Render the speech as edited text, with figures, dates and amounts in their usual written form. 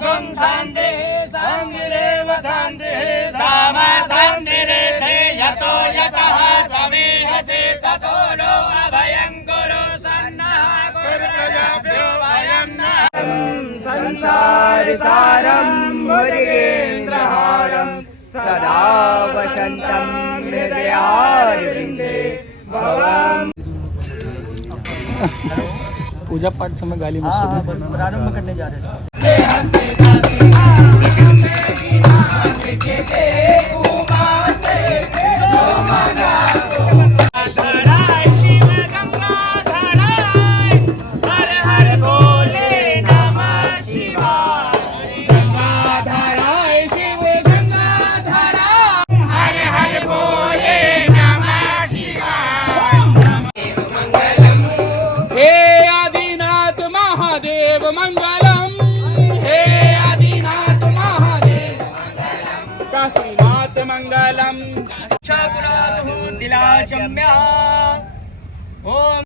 गं शान्तिः शान्तिरेव शान्तिः सामा शान्तिरेधे यतो यतः समीहसे ततो नो अभयं कुरु सन्नः कुरु प्रजाभ्यो अयं नः संसारसारं मुरुगेन्द्रहारं सदा वसन्तं हृदयारविन्दे भवम्। पूजा पाठ समय गाली मत प्रारंभ करने जा रहे हैं। मंगलम हे आदिनाथ महादेव काशीनाथ मंगलम दिलाचम्या ओम